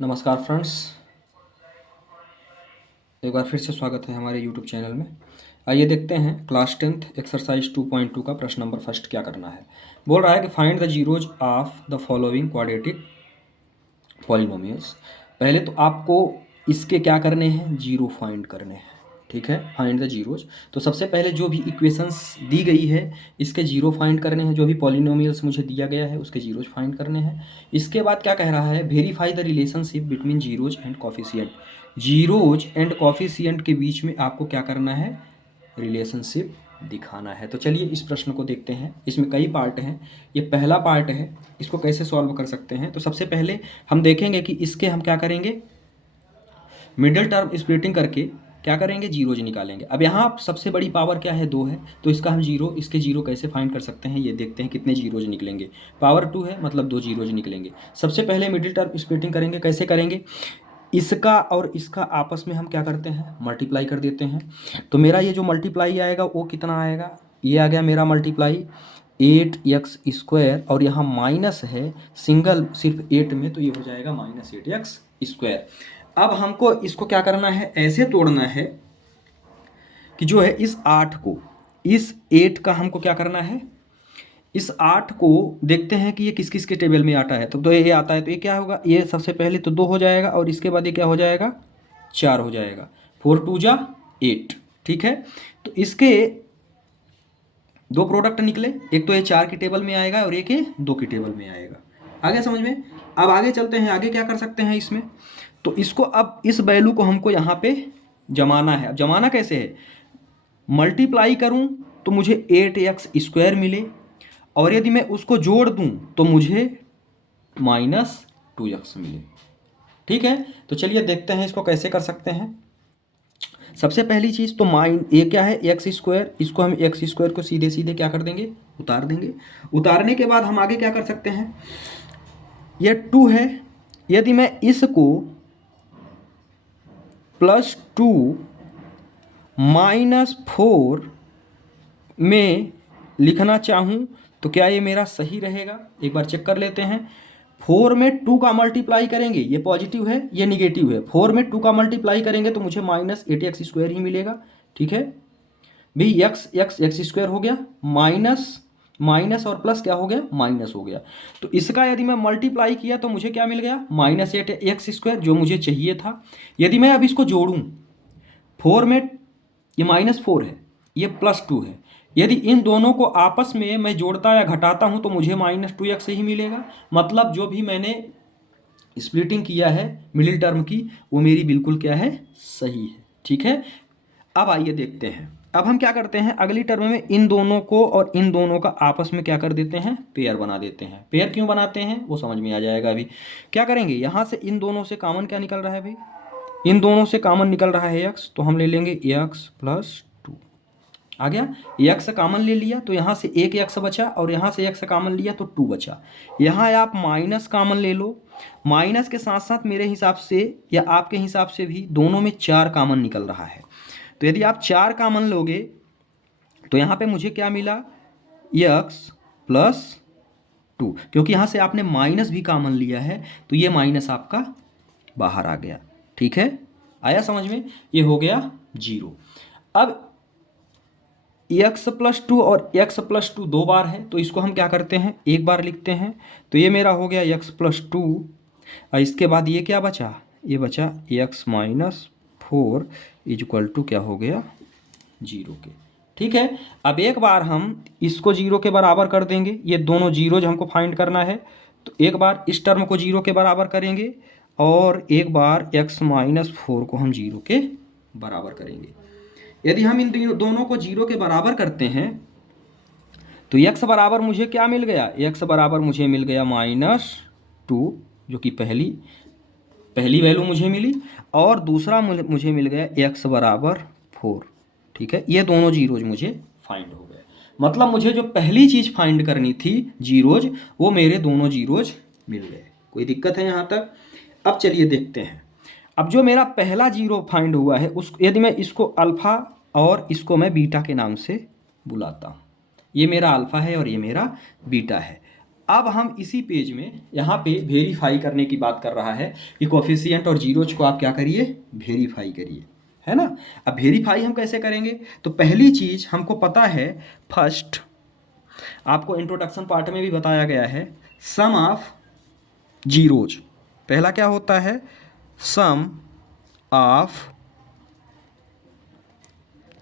नमस्कार फ्रेंड्स, एक बार फिर से स्वागत है हमारे यूट्यूब चैनल में। आइए देखते हैं क्लास 10th एक्सरसाइज 2.2 का प्रश्न नंबर फर्स्ट क्या करना है। बोल रहा है कि find the zeros of the following quadratic polynomials. पहले तो आपको इसके क्या करने हैं, जीरो फाइंड करने हैं। ठीक है, फाइंड द जीरोज। तो सबसे पहले जो भी इक्वेशंस दी गई है इसके जीरो फाइंड करने हैं। जो भी पॉलिनोमियल्स मुझे दिया गया है उसके जीरोज फाइंड करने हैं। इसके बाद क्या कह रहा है, verify the relationship between zeros and coefficient. Zeros and coefficient के बीच में आपको क्या करना है, रिलेशनशिप दिखाना है। तो चलिए इस प्रश्न को देखते हैं। इसमें कई पार्ट हैं, ये पहला पार्ट है। इसको कैसे सॉल्व कर सकते हैं, तो सबसे पहले हम देखेंगे कि इसके हम क्या करेंगे, मिडिल टर्म स्प्लिटिंग करके क्या करेंगे, जीरोज निकालेंगे। अब यहाँ सबसे बड़ी पावर क्या है, 2 है, तो इसका हम जीरो, इसके जीरो कैसे फाइंड कर सकते हैं ये देखते हैं। कितने जीरोज निकलेंगे, पावर 2 है मतलब 2 जीरोज निकलेंगे। सबसे पहले मिडिल टर्म स्प्लिटिंग करेंगे। कैसे करेंगे, इसका और इसका आपस में हम क्या करते हैं, मल्टीप्लाई कर देते हैं। तो मेरा ये जो मल्टीप्लाई आएगा वो कितना आएगा, ये आ गया मेरा मल्टीप्लाई 8x² और यहाँ माइनस है सिंगल सिर्फ 8 में, तो ये हो जाएगा -8x²। अब हमको इसको क्या करना है, ऐसे तोड़ना है कि जो है इस 8 को, इस 8 का हमको क्या करना है, इस 8 को देखते हैं कि ये किस किस के टेबल में आता है। तो ये आता है, तो ये क्या होगा, ये सबसे पहले तो 2 हो जाएगा और इसके बाद ये क्या हो जाएगा, 4 हो जाएगा। 4 2 जा 8। ठीक है, तो इसके दो प्रोडक्ट निकले, एक तो ये 4 की टेबल में आएगा और एक ये 2 की टेबल में आएगा। आ गया समझ में। अब आगे चलते हैं, आगे क्या कर सकते हैं इसमें, तो इसको अब इस वैल्यू को हमको यहाँ पे जमाना है। अब जमाना कैसे है, मल्टीप्लाई करूँ तो मुझे 8x² मिले और यदि मैं उसको जोड़ दूं तो मुझे -2x मिले। ठीक है, तो चलिए देखते हैं इसको कैसे कर सकते हैं। सबसे पहली चीज़ तो ये क्या है, x², इसको हम x² को सीधे सीधे क्या कर देंगे, उतार देंगे। उतारने के बाद हम आगे क्या कर सकते हैं, यह 2 है, यदि मैं इसको +2 -4 में लिखना चाहूँ तो क्या ये मेरा सही रहेगा, एक बार चेक कर लेते हैं। 4 में 2 का मल्टीप्लाई करेंगे, ये पॉजिटिव है ये निगेटिव है, 4 में 2 का मल्टीप्लाई करेंगे तो मुझे -8x² ही मिलेगा। ठीक है भाई, x² हो गया, माइनस माइनस और प्लस क्या हो गया, माइनस हो गया। तो इसका यदि मैं मल्टीप्लाई किया तो मुझे क्या मिल गया, -8x² जो मुझे चाहिए था। यदि मैं अब इसको जोड़ूं, 4 में ये -4 है, ये +2 है, यदि इन दोनों को आपस में मैं जोड़ता या घटाता हूं तो मुझे -2x ही मिलेगा। मतलब जो भी मैंने स्प्लिटिंग किया है मिडिल टर्म की, वो मेरी बिल्कुल क्या है, सही है। ठीक है, अब आइए देखते हैं। अब हम क्या करते हैं, अगली टर्म में इन दोनों को और इन दोनों का आपस में क्या कर देते हैं, पेयर बना देते हैं। पेयर क्यों बनाते हैं वो समझ में आ जाएगा। अभी क्या करेंगे, यहाँ से इन दोनों से कॉमन क्या निकल रहा है भाई, इन दोनों से कॉमन निकल रहा है x, तो हम ले लेंगे x+2। आ गया, x कॉमन ले लिया तो यहाँ से एक x बचा और यहाँ से x कॉमन लिया तो 2 बचा। यहाँ आप माइनस कॉमन ले लो, माइनस के साथ साथ मेरे हिसाब से या आपके हिसाब से भी दोनों में 4 कॉमन निकल रहा है। तो यदि आप 4 कॉमन लोगे तो यहाँ पे मुझे क्या मिला, x+2, क्योंकि यहाँ से आपने माइनस भी कॉमन लिया है तो ये माइनस आपका बाहर आ गया। ठीक है, आया समझ में, ये हो गया 0। अब x+2 और x+2 दो बार है तो इसको हम क्या करते हैं, एक बार लिखते हैं। तो ये मेरा हो गया x+2 और इसके बाद ये क्या बचा, ये बचा x-4 = क्या हो गया, 0 के। ठीक है, अब एक बार हम इसको 0 के बराबर कर देंगे, ये दोनों जीरोज हमको फाइंड करना है। तो एक बार इस टर्म को 0 के बराबर करेंगे और एक बार x-4 को हम 0 के बराबर करेंगे। यदि हम इन दोनों को 0 के बराबर करते हैं तो x बराबर मुझे क्या मिल गया, x बराबर मुझे मिल गया -2, जो कि पहली वैल्यू मुझे मिली, और दूसरा मुझे मिल गया x बराबर 4। ठीक है, ये दोनों जीरोज मुझे फाइंड हो गए। मतलब मुझे जो पहली चीज़ फाइंड करनी थी जीरोज, वो मेरे दोनों जीरोज मिल गए। कोई दिक्कत है यहाँ तक। अब चलिए देखते हैं। अब जो मेरा पहला जीरो फाइंड हुआ है उस, यदि मैं इसको अल्फ़ा और इसको मैं बीटा के नाम से बुलाता हूँ, ये मेरा अल्फ़ा है और ये मेरा बीटा है। अब हम इसी पेज में यहाँ पे वेरीफाई करने की बात कर रहा है कि कोफिशिएंट और जीरोज को आप क्या करिए, वेरीफाई करिए, है ना। अब वेरीफाई हम कैसे करेंगे, तो पहली चीज़ हमको पता है, फर्स्ट आपको इंट्रोडक्शन पार्ट में भी बताया गया है, सम ऑफ जीरोज। पहला क्या होता है, सम ऑफ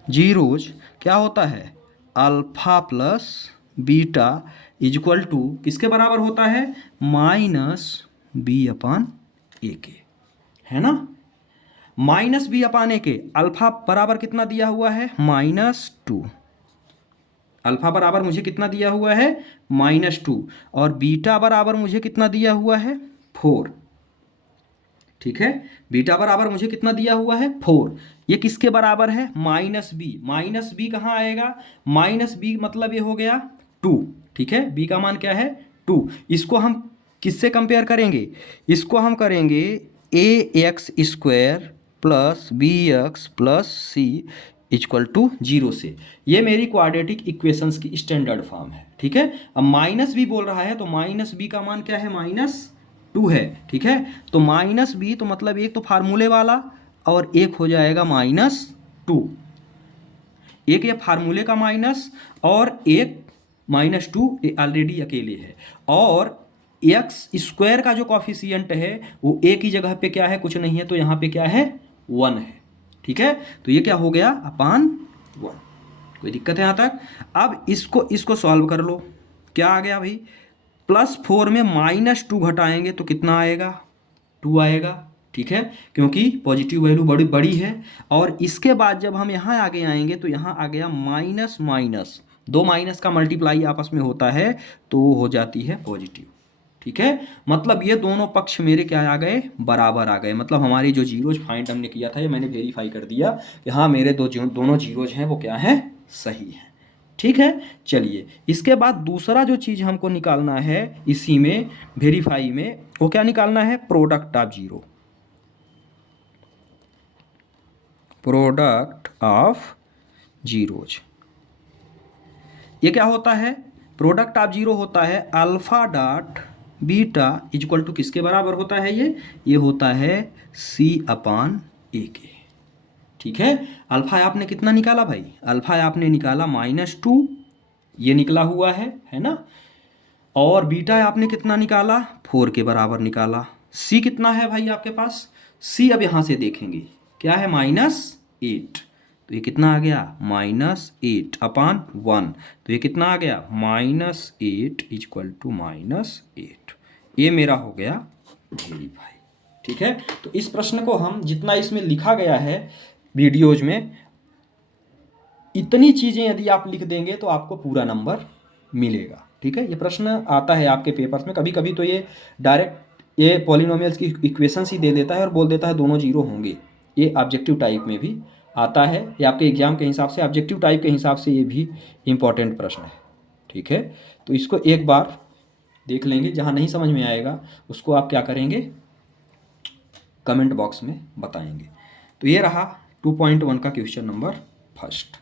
जीरोज क्या होता है, alpha plus beta equal to किसके बराबर होता है, माइनस बी अपान ए के, है ना। माइनस बी अपान ए के, अल्फा बराबर कितना दिया हुआ है, -2, अल्फा बराबर मुझे कितना दिया हुआ है, -2, और बीटा बराबर मुझे कितना दिया हुआ है, 4। ठीक है, बीटा बराबर मुझे कितना दिया हुआ है, 4। ये किसके बराबर है, माइनस बी कहाँ आएगा, माइनस बी मतलब ये हो गया 2। ठीक है, बी का मान क्या है, 2। इसको हम किससे कंपेयर करेंगे, इसको हम करेंगे ax² plus bx plus c equal to 0 से। ये मेरी क्वाड्रेटिक इक्वेशंस की स्टैंडर्ड फॉर्म है। ठीक है, अब माइनस बी बोल रहा है तो माइनस बी का मान क्या है, -2 है। ठीक है, तो माइनस बी तो मतलब एक तो फार्मूले वाला और एक हो जाएगा -2, एक ये फार्मूले का माइनस और एक -2 ऑलरेडी अकेले है, और x² का जो कॉफिशिएंट है वो a की जगह पे क्या है, कुछ नहीं है, तो यहाँ पे क्या है, 1 है। ठीक है, तो ये क्या हो गया, अपान 1। कोई दिक्कत है यहाँ तक। अब इसको सॉल्व कर लो, क्या आ गया भाई, +4 में -2 घटाएंगे तो कितना आएगा, 2 आएगा। ठीक है, क्योंकि पॉजिटिव वैल्यू बड़ी बड़ी है। और इसके बाद जब हम यहाँ आगे आएंगे तो यहाँ आ गया माइनस माइनस, 2 माइनस का मल्टीप्लाई आपस में होता है तो हो जाती है पॉजिटिव। ठीक है, मतलब ये दोनों पक्ष मेरे क्या आ गए, बराबर आ गए। मतलब हमारी जो जीरोज फाइंड हमने किया था ये मैंने वेरीफाई कर दिया कि हाँ मेरे दोनों जीरोज हैं वो क्या है, सही है। ठीक है, चलिए इसके बाद दूसरा जो चीज़ हमको निकालना है इसी में वेरीफाई में, वो क्या निकालना है, product of zero, product of zeros. ये क्या होता है, प्रोडक्ट ऑफ जीरो होता है alpha dot beta equal to किसके बराबर होता है, ये होता है c अपान ए के। ठीक है, अल्फा आपने कितना निकाला भाई, अल्फा आपने निकाला -2, ये निकला हुआ है ना। और बीटा आपने कितना निकाला, 4 के बराबर निकाला। c कितना है भाई आपके पास, c अब यहाँ से देखेंगे क्या है, -8, तो ये कितना आ गया, -8 अपान 1, तो ये कितना आ गया, -8 इक्वल टू -8। ये मेरा हो गया वेरीफाई। ठीक है, तो इस प्रश्न को हम जितना इसमें लिखा गया है वीडियोज में, इतनी चीज़ें यदि आप लिख देंगे तो आपको पूरा नंबर मिलेगा। ठीक है, ये प्रश्न आता है आपके पेपर्स में, कभी कभी तो ये डायरेक्ट ये पॉलिनोमियल्स की इक्वेशंस ही दे देता है और बोल देता है दोनों जीरो होंगे। ये ऑब्जेक्टिव टाइप में भी आता है, ये आपके एग्जाम के हिसाब से ऑब्जेक्टिव टाइप के हिसाब से ये भी इम्पॉर्टेंट प्रश्न है। ठीक है, तो इसको एक बार देख लेंगे, जहाँ नहीं समझ में आएगा उसको आप क्या करेंगे, कमेंट बॉक्स में बताएंगे। तो ये रहा 2.1 का क्वेश्चन नंबर फर्स्ट।